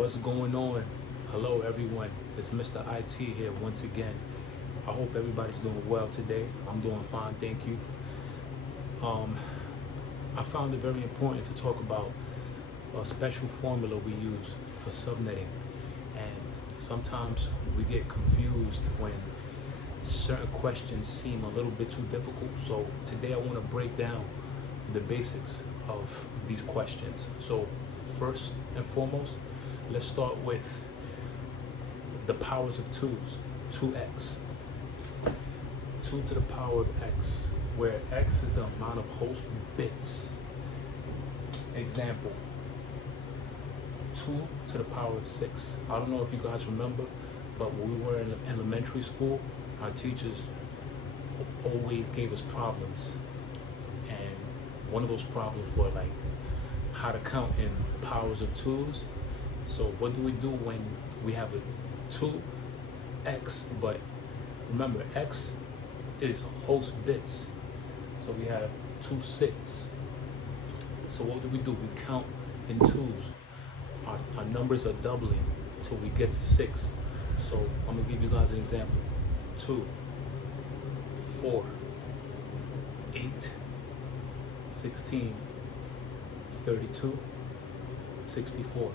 What's going on? Hello everyone, it's Mr. IT here once again. I hope everybody's doing well today. I'm doing fine, thank you. I found it very important to talk about a special formula we use for subnetting. And sometimes we get confused when certain questions seem a little bit too difficult. So today I want to break down the basics of these questions. So first and foremost, let's start with the powers of 2's, 2x. 2 to the power of x, where x is the amount of host bits. Example, 2 to the power of 6. I don't know if you guys remember, but when we were in elementary school, our teachers always gave us problems. And one of those problems were like how to count in powers of 2's. So what do we do when we have a 2x, but remember x is host bits. So we have 2, 6. So what do? We count in 2's. Our numbers are doubling till we get to 6. So I'm gonna give you guys an example. 2, 4, 8, 16, 32, 64.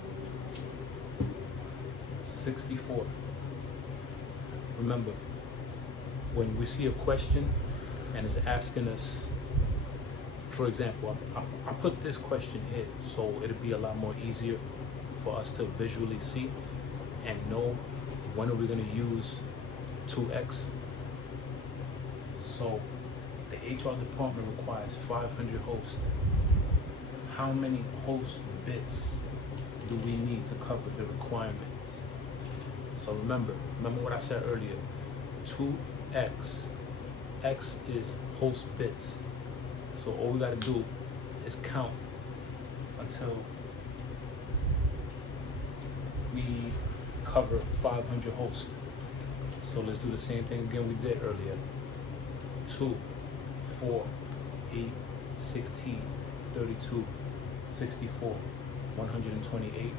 64. Remember, when we see a question and it's asking us, for example, I put this question here so it'll be a lot more easier for us to visually see and know when are we going to use 2x. So the HR department requires 500 hosts. How many host bits do we need to cover the requirements? So remember what I said earlier, 2x, x is host bits. So all we gotta do is count until we cover 500 hosts. So let's do the same thing again we did earlier. 2, 4, 8, 16, 32, 64, 128,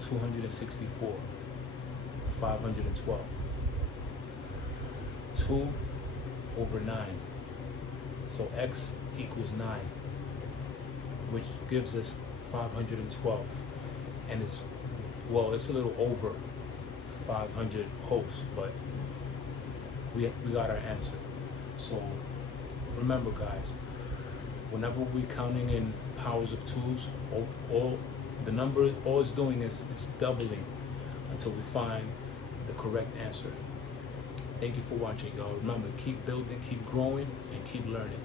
264, 512. 2 over 9. So x equals 9, which gives us 512. And it's a little over 500 hosts, but we got our answer. So remember guys, whenever we're counting in powers of 2's, all it's doing is it's doubling until we find the correct answer. Thank you for watching, y'all. Remember, keep building, keep growing, and keep learning.